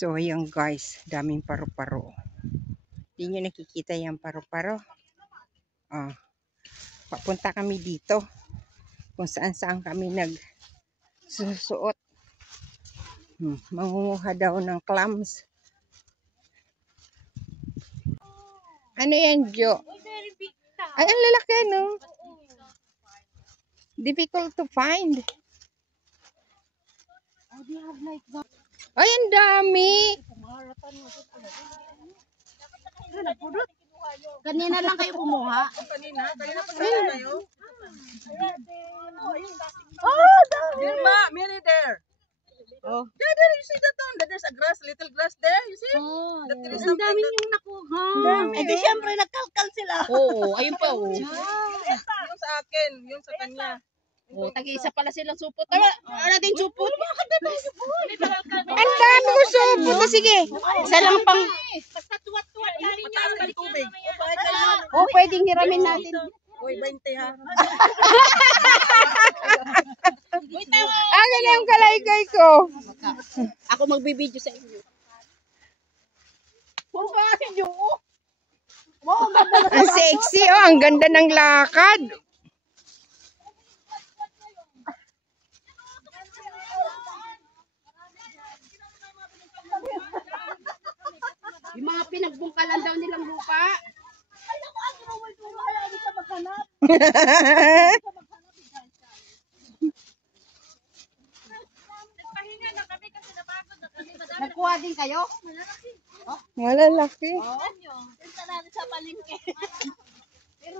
So, ayan guys, daming paru-paro. Hindi nyo nakikita yung paru-paro. Papunta kami dito. Kung saan-saan kami nagsusuot. Mangunguha daw ng clams. Ano yan, Jo? Ay, ang lalaki, no? Difficult to find. Ay, ang dami. Kanina lang kayo kumuha. Kanina pa kayo. Oh, dami. Many there. Oh. There, you see that one? There's a grass, little grass there, you see? Oh, That there is ang something dami that- yung nakuha. Dami. Eh di syempre nagkalkal sila. Oo, ayun pa oh. Yung sa akin, yung sa kanya. Oh, tagi-isa pala silang supot. Ano din supot? Ang dami ko supot. Sige. Isa lang pang... Mataas ng tubig. Oh, pwedeng hiramin natin. Uy, 20 ha. Akin na yung kalaykay ko. Ako magbibideo sa inyo. Oh, bakit yung... Ang sexy, oh. Ang ganda ng lakad. Yung mga pinagbungkalan daw nilang lupa. Nagkuha din kayo? Malalaki. Punta natin sa palengke. Pero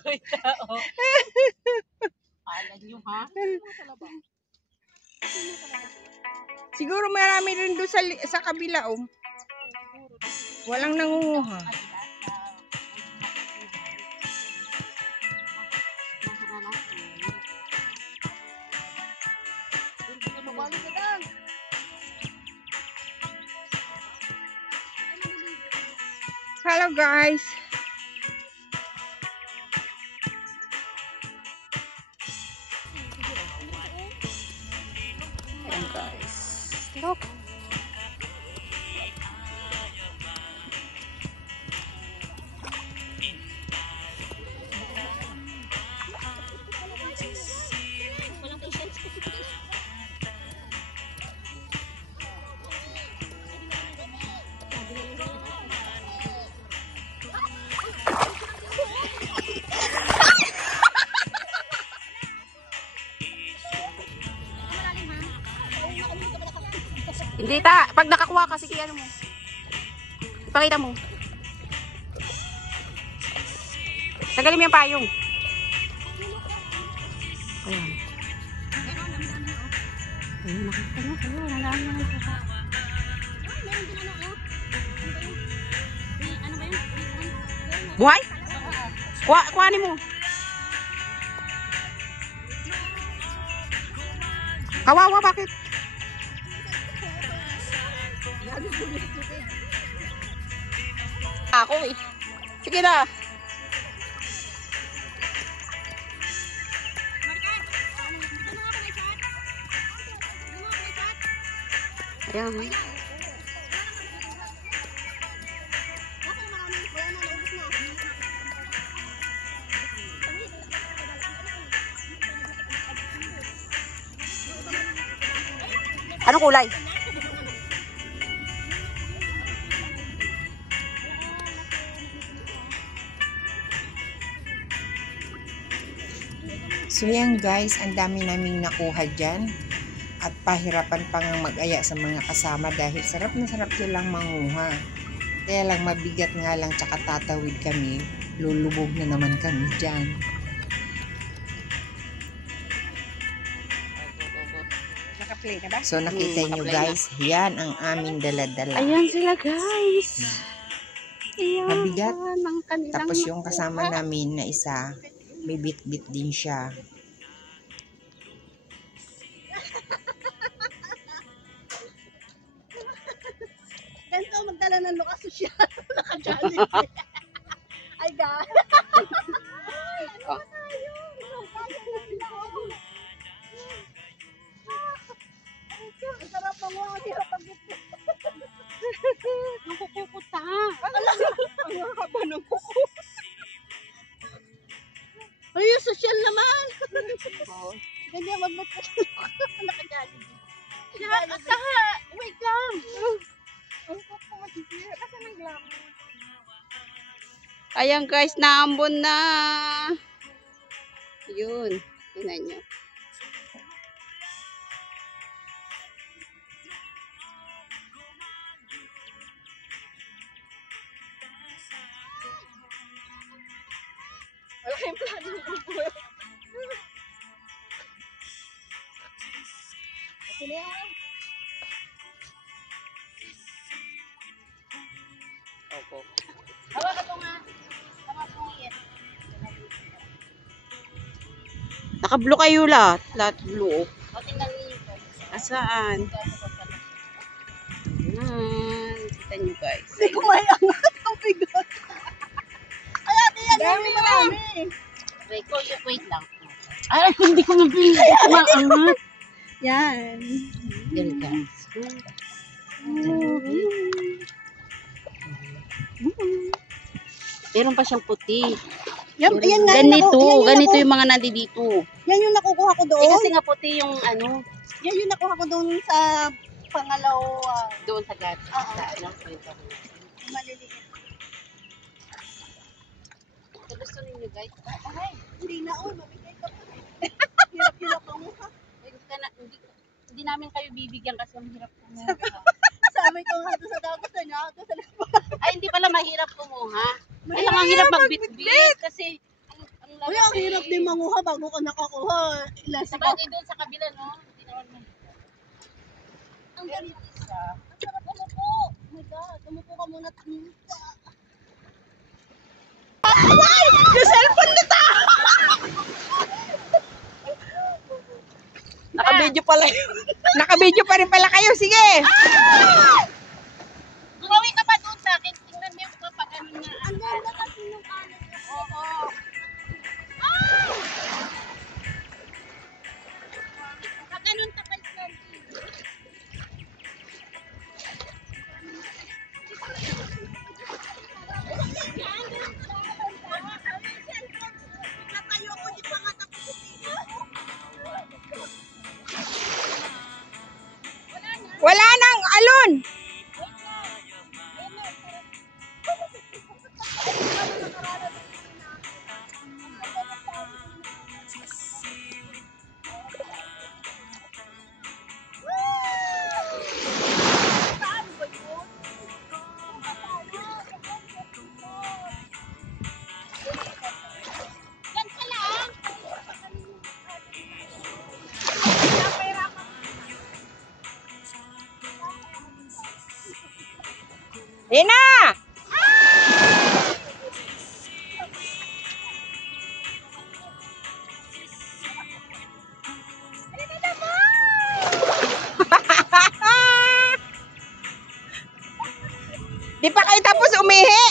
Uy, tao. alam nyo ha? Siguro marami rin doon sa kabila, oh. Walang nangunguha. Hello guys. Ayan guys. Look. Hindi ta, pag nakakuha ka, sige ano mo. Ipakita mo. Tagalin mo yung payong. Ayan. Ayun, nakita mo. Ayun, nalaan mo na. Buhay? Kuhanin mo. Kawawa, bakit? Ako eh. Sige na. Ayan. Anong kulay? So yan guys, ang dami naming nakuha dyan. At pahirapan pang mag-aya sa mga kasama dahil sarap na sarap silang manguha. Kaya lang mabigat nga lang tsaka tatawid kami. Lulubog na naman kami dyan. Naka-play na ba? So nakita nyo guys, yan ang aming dala-dala. Ayan sila guys. Ayan. Mabigat. Ang kanilang Tapos yung kasama namin na isa, may bit-bit din siya. yan ang nakasosyal. Naka-Jollibee. Ay, God. Ang sarap ng mga hirap ang gitna. Yung kukukuta. Ang haba ng kuko. Ay, yung social naman. Ganyan, wag mo naka-Jollibee. Saka, wait lang. Ang kuko masisira. Kasi ng glamour. Ayan guys, naambon na. Yun. Tingnan nyo. Wala kayong plano ng grupo. Okay na yan. Opo. Hawakan mo nga. Hawakan mo yan. Naka-blue kayo lahat. Lahat blue. O, tingnan niyo ito. Asaan? Ayan. Kita nyo guys. Hindi ko may angat ang bigot. Ay, ate yan. Dami marami. Wait lang. Ay, hindi ko maangat. Yan. Ganun guys. Meron pa siyang puti. Yan nga. Ganito yung mga nandito. Yan yung nakukuha ko doon. Kasi nga puti yung ano, Yan yung nakuha ko doon sa pangalawa. doon sa gat. Oo. Sa ano, kwento ko. Maliliit. So, gusto ninyo guys? Ay, hindi na. Oh, mamigay ka pa. Hirap-hirap ang mukha. Hindi namin kayo bibigyan kasi ang hirap kumuha. Sabi ko nga doon sa dagat na niya. Ay, hindi pala mahirap kumuha. Ay, ang hirap magbitbit kasi ang Uy, ang hirap din manguha bago ka nakakuha. Ilan Sa sa bagay doon sa kabila, no? Hindi naman Ang galing isa. Ang sarap umupo. Oh my God, umupo ka muna. Ay! Yung cellphone nito! Naka-video pala yun. Naka-video pa rin pala kayo. Sige! Gumawin ka pa doon sa akin. Tingnan mo yung kapag ano na. Ang ganda kasi ng kanan niya. Oo. Pag ganun tapal sa natayo ko di pa nga tapos. Wala nang alon! Ina! Di pa kayo tapos umihi?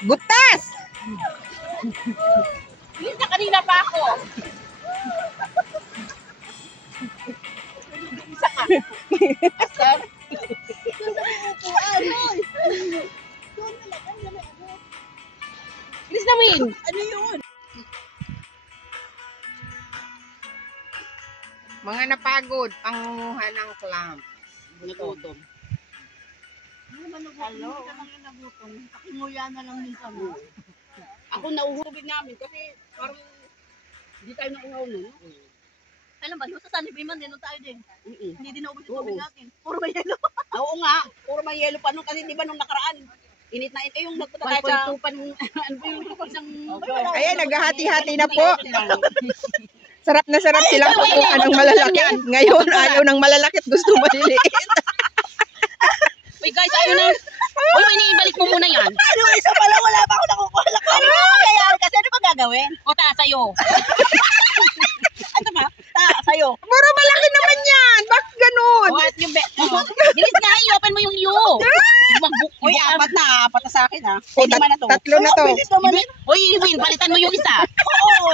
Butas! Minsan kanina pa ako. Isa ka. Sir? Bilis na, Win. Ano yun? Mga napagod, pangunguha ng clam. Nagutom. Hello. Nagutom. Pakinguya na lang minsan mo. Ako nauhubig namin kasi parang hindi tayo nauhaw nun. Alam ba, sa San Libriman din, nung tayo din. Hindi din naubos yung Oo. tubig natin. Puro may yelo. Oo nga, puro may yelo pa nun kasi di ba nung nakaraan, init na yung nagpunta tayo sa... 1.2 pa nung, ano ba yung isang... Ayan, naghahati-hati na po. Sarap na sarap silang kukuha ng malalaki. Ngayon, ayaw ng malalaki at gusto maliliit. Uy guys, ayaw na. Uy, iniibalik mo muna yan. Ano, isa pala, wala pa ako nakukuha. Ano ba mangyayari kasi? Ano ba gagawin? O ta, sa'yo. Ano ba? Sa'yo. Puro malaki naman yan. Bakit ganun? O, at yung Dilis nga, i-open mo yung you. Uy, apat na sa akin ha. O, tatlo na to. Bilis naman eh. Uy, Win, palitan mo yung isa. Oo.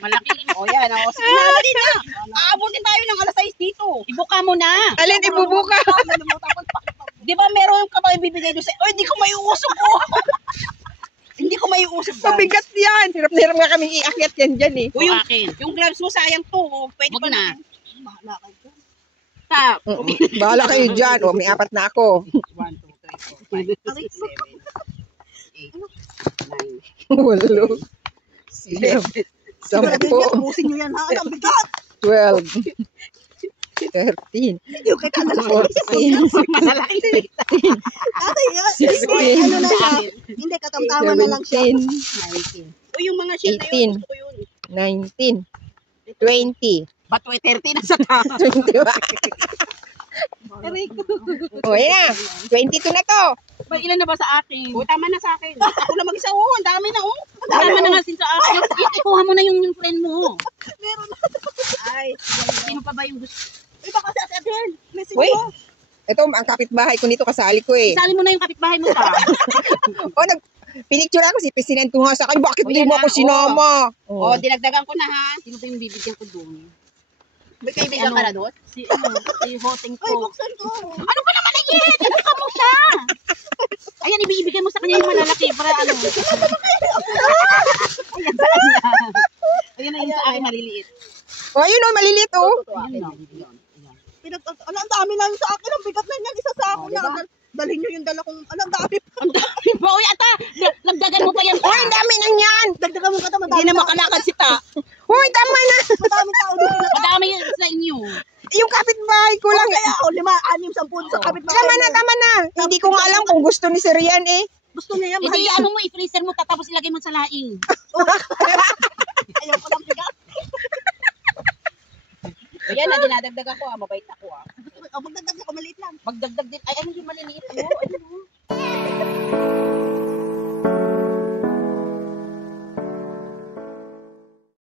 Malaki. O yan, o. Sige na, dali na. Aabutin tayo ng alas 6 dito. Ibuka mo na. Alin, ibubuka. Di ba meron yung kapag ibibigay doon sa'yo? Uy, hindi ko may uusok ko. Hindi ko may uusok. Mabigat yan. Hirap na hirap nga kaming iakyat yan dyan eh. Uy, akin. Yung gloves mo sayang to. Pwede Wag pa na. Bahala kayo. Tap. Bahala kayo dyan. O, may apat na ako. 1, 2, 3, 4, 5, 6, 7, 8, 9. 8, 9, 10, Ubusin nyo yan ha. Ang bigat. 12, 13, Yung kay Kanala. 14, Malalaki. 15, Ate, 16, ano na siya? Hindi, katamtama na lang siya. 17, 19. Uy, yung mga shit na yun. 18, Gusto ko yun. 19, 20, Ba't 30 na sa taas? 21. Aray ko. O, yan na. 22 na to. Ba, ilan na ba sa akin? O, tama na sa akin. Ako lang mag-isa. Oh, ang dami na. Oh. Tama na nga sin sa akin. Ikuha mo na yung friend mo. Meron na. Ay, sino pa ba yung gusto? Uy, baka si Ate Adel. Message Uy. mo. Ito, ang kapitbahay ko nito kasali ko eh. Isali mo na yung kapitbahay mo ta. O, pinicture ako si Presidente nga sa akin. Bakit O, di yan mo na. ako sinama? O, dinagdagan ko na ha. Sino ba yung bibigyan ko doon? May kaibigan ka na doon? Si Hoteng Ay, ko. buksan ko. Ano ba naman yan? Ibuka mo siya. Ayan, ibibigay mo sa kanya yung malalaki para ano. Ayan sa kanya. Ayan na yung sa akin maliliit. O, ayun o, maliliit o. Ayan na. Ang dami na yung sa akin. Ang bigat na yan. Isa sa ako na. Dalhin nyo yung dala kong, ang dami. Ang dami ba? Uy, ata, nagdagan mo pa yan. Uy, ang dami nang yan. Dagdagan mo ka naman. Hindi na makalakad si Ta. Uy, tama na. Madami tao doon. Madami yan sa inyo. Yung kapitbahay ko lang. Kaya ako, 5, 6, 10 sa kapit Tama na, tama na. Hindi ko nga alam kung gusto ni Sir Yan eh. Gusto niya yan. Hindi, ano mo, i-freezer mo, tapos ilagay mo sa laing. Ayaw ko lang bigat. Ayan na, dinadagdag ako, mabait ako. Magdagdag ako, maliit lang. Magdagdag din. Ay, ano yung maliliit mo? Ayun mo.